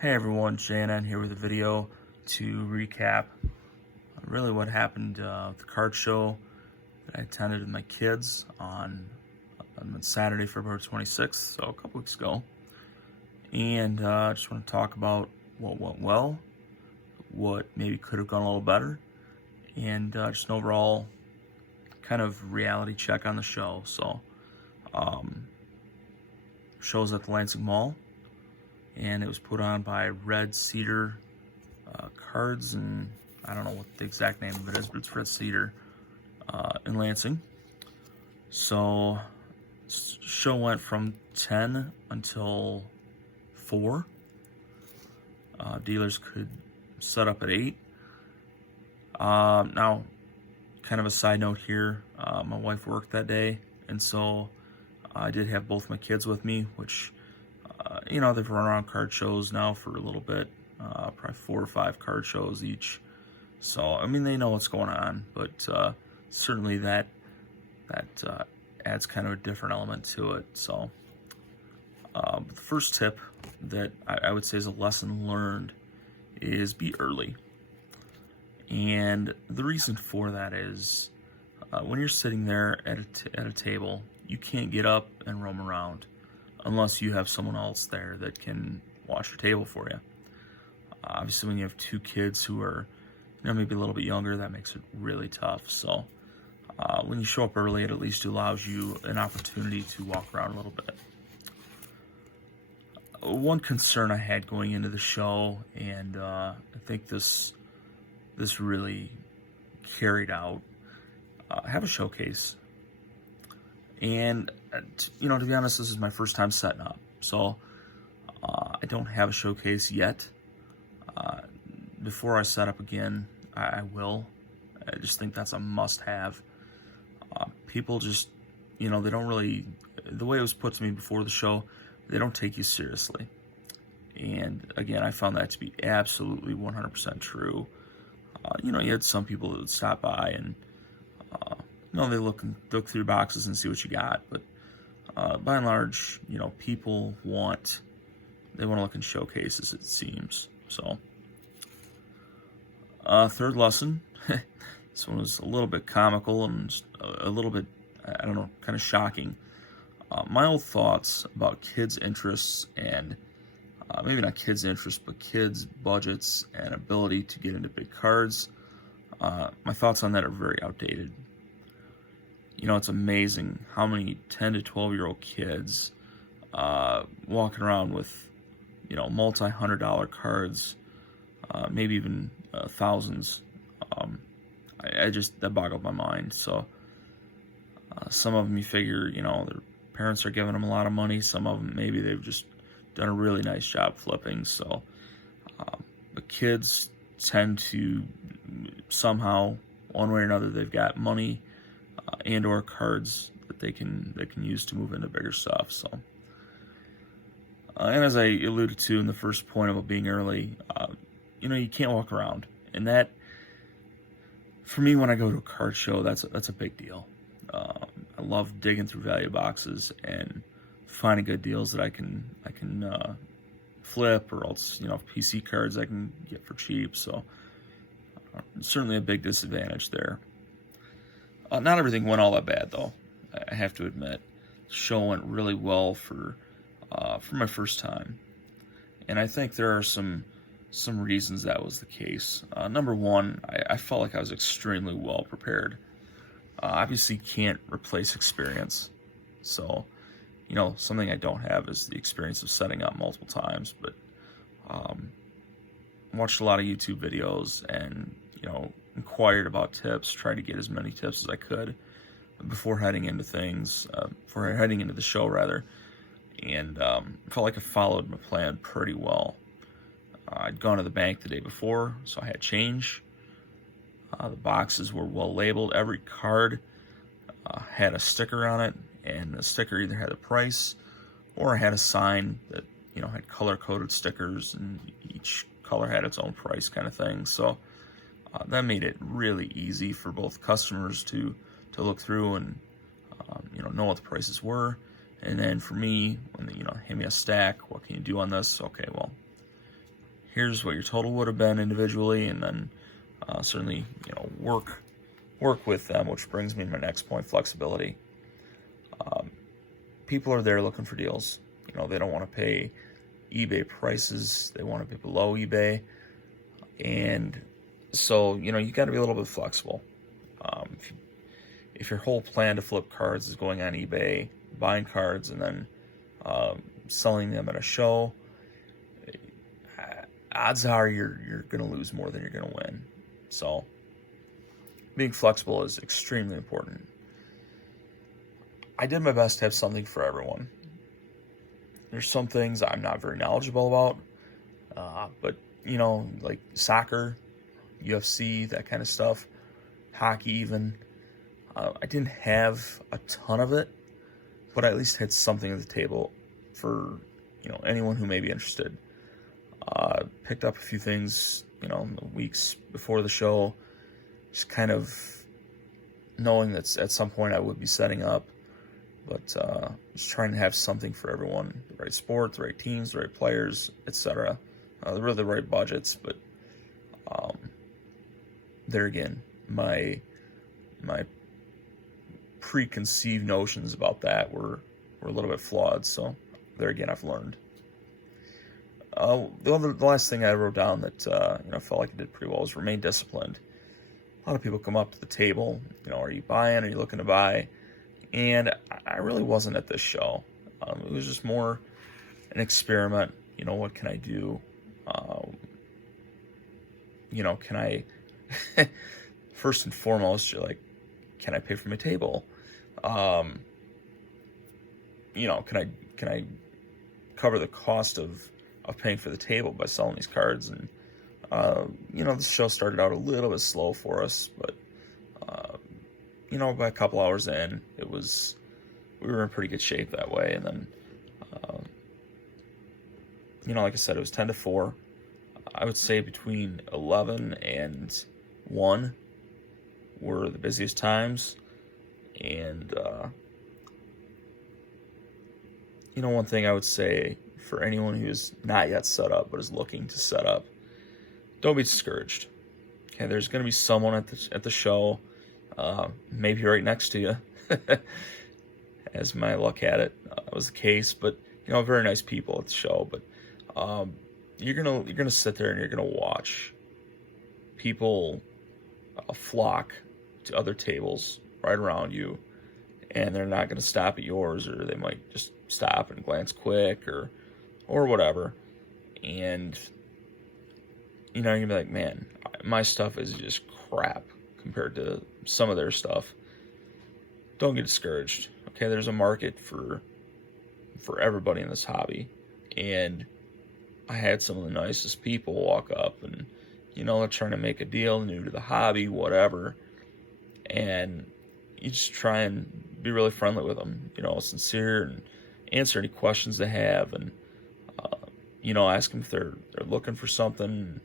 Hey everyone, Shannon here with a video to recap really what happened at the card show that I attended with my kids on Saturday, February 26th, so a couple weeks ago. And I just want to talk about what went well, what maybe could have gone a little better, and just an overall kind of reality check on the show. So, shows at the Lansing Mall, and it was put on by Red Cedar Cards, and I don't know what the exact name of it is, but it's Red Cedar in Lansing. So show went from 10 until 4. Dealers could set up at 8. Now, kind of a side note here, my wife worked that day, and so I did have both my kids with me, which they've run around card shows now for a little bit, probably 4 or 5 card shows each. So, I mean, they know what's going on, but certainly that adds kind of a different element to it. So, the first tip that I would say is a lesson learned is be early. And the reason for that is when you're sitting there at a table, you can't get up and roam around unless you have someone else there that can watch your table for you. Obviously, when you have 2 kids who are, maybe a little bit younger, that makes it really tough. So when you show up early, it at least allows you an opportunity to walk around a little bit. One concern I had going into the show, and I think this really carried out, have a showcase. And, to be honest, this is my first time setting up. So I don't have a showcase yet. Before I set up again, I will. I just think that's a must-have. People just, they don't really, the way it was put to me before the show, they don't take you seriously. And again, I found that to be absolutely 100% true. You had some people that would stop by and, they look through boxes and see what you got. But by and large, people they want to look in showcases, it seems. So, third lesson, this one was a little bit comical and just a little bit, I don't know, kind of shocking. My old thoughts about kids' interests and maybe not kids' interests, but kids' budgets and ability to get into big cards. My thoughts on that are very outdated. It's amazing how many 10 to 12-year-old kids walking around with, multi-$100 cards, maybe even thousands. That boggled my mind. So some of them you figure, their parents are giving them a lot of money. Some of them, maybe they've just done a really nice job flipping. So the kids tend to somehow, one way or another, they've got money and or cards that they can use to move into bigger stuff. So and as I alluded to in the first point about being early, you can't walk around, and that, for me, when I go to a card show, that's a big deal. I love digging through value boxes and finding good deals that I can flip, or else PC cards I can get for cheap. So certainly a big disadvantage there. Not everything went all that bad, though. I have to admit, the show went really well for my first time, and I think there are some reasons that was the case. Number one, I felt like I was extremely well prepared. Obviously, can't replace experience, so something I don't have is the experience of setting up multiple times. But watched a lot of YouTube videos and inquired about tips, tried to get as many tips as I could before heading into the show rather, and felt like I followed my plan pretty well. I'd gone to the bank the day before, so I had change. The boxes were well labeled. Every card had a sticker on it, and the sticker either had a price or had a sign that had color-coded stickers, and each color had its own price, kind of thing. So that made it really easy for both customers to look through and know what the prices were. And then for me, when they hand me a stack, what can you do on this? Okay, well, here's what your total would have been individually, and then certainly, work with them, which brings me to my next point: flexibility. People are there looking for deals. They don't want to pay eBay prices. They want to be below eBay. And so, you got to be a little bit flexible. If your whole plan to flip cards is going on eBay, buying cards, and then selling them at a show, odds are you're going to lose more than you're going to win. So being flexible is extremely important. I did my best to have something for everyone. There's some things I'm not very knowledgeable about, but like soccer, UFC, that kind of stuff, hockey even. I didn't have a ton of it, but I at least had something at the table for anyone who may be interested. Picked up a few things in the weeks before the show, just kind of knowing that at some point I would be setting up, but just trying to have something for everyone: the right sport, the right teams, the right players, etc. Really the right budgets, but there again, my preconceived notions about that were a little bit flawed. So there again, I've learned. The last thing I wrote down that I felt like I did pretty well was remain disciplined. A lot of people come up to the table, are you buying? Are you looking to buy? And I really wasn't at this show. It was just more an experiment. What can I do? Can I, first and foremost, you're like, can I pay for my table? Can I cover the cost of paying for the table by selling these cards? And, the show started out a little bit slow for us, but, by a couple hours in, we were in pretty good shape that way. And then, like I said, it was 10 to 4. I would say between 11 and 1 were the busiest times. And, one thing I would say for anyone who is not yet set up but is looking to set up, don't be discouraged. Okay, there's going to be someone at the show, maybe right next to you, as my luck had it was the case. But very nice people at the show. But you're gonna sit there and you're gonna watch people flock to other tables right around you, and they're not gonna stop at yours, or they might just stop and glance quick or whatever. And you're gonna be like, man, my stuff is just crap compared to some of their stuff. Don't get discouraged. Okay, there's a market for everybody in this hobby. And I had some of the nicest people walk up and, they're trying to make a deal, new to the hobby, whatever. And you just try and be really friendly with them, sincere, and answer any questions they have. And, ask them if they're looking for something.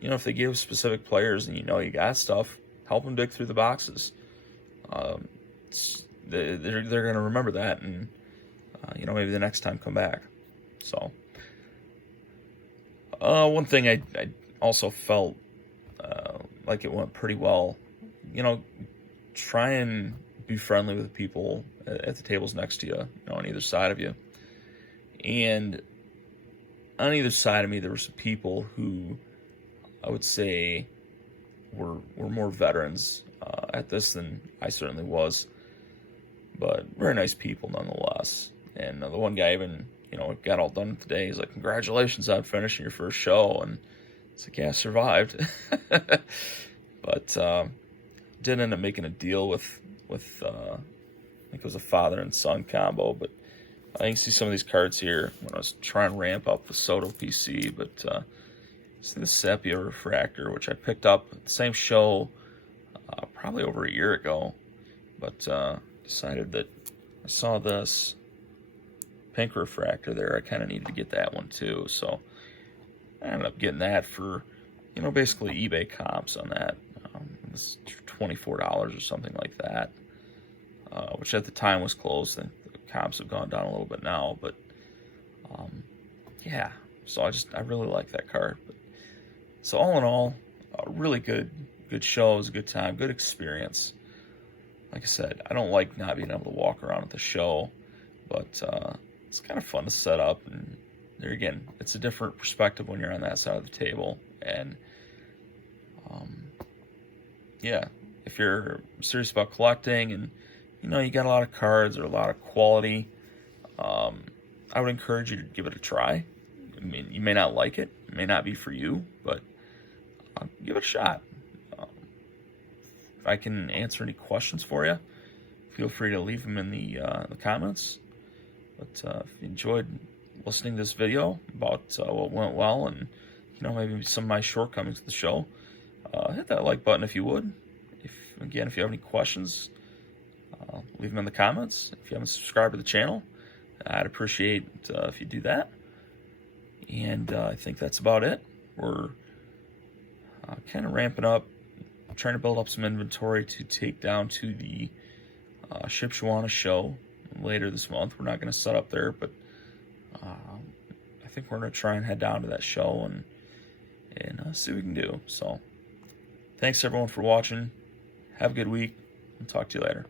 If they give specific players and you got stuff, help them dig through the boxes. They're going to remember that, and, maybe the next time come back. So, one thing I also felt like it went pretty well. Try and be friendly with the people at the tables next to you, on either side of you. And on either side of me, there were some people who I would say were more veterans at this than I certainly was, but very nice people nonetheless. And the one guy even, got all done today. He's like, congratulations on finishing your first show. And it's like, yeah, I survived. But did end up making a deal with I think it was a father and son combo. But I can see some of these cards here when I was trying to ramp up the Soto PC. But it's the Sepia Refractor, which I picked up at the same show probably over a year ago. But decided that I saw this pink refractor there. I kind of needed to get that one too. So I ended up getting that for, basically eBay comps on that. It was $24 or something like that, which at the time was close. I think the comps have gone down a little bit now, but yeah. So I really like that card. But So all in all, a really good show. It was a good time, good experience. Like I said, I don't like not being able to walk around at the show, but it's kind of fun to set up. And there again, it's a different perspective when you're on that side of the table. And yeah, if you're serious about collecting and you got a lot of cards or a lot of quality, I would encourage you to give it a try. I mean, you may not like it, it may not be for you, but give it a shot. If I can answer any questions for you, feel free to leave them in the comments. But if you enjoyed listening to this video about what went well and maybe some of my shortcomings with the show, hit that like button if you would. If you have any questions, leave them in the comments. If you haven't subscribed to the channel, I'd appreciate if you do that. And I think that's about it. We're kind of ramping up, trying to build up some inventory to take down to the Shipshewana show later this month. We're not going to set up there, but I think we're going to try and head down to that show and see what we can do. So thanks everyone for watching. Have a good week, and talk to you later.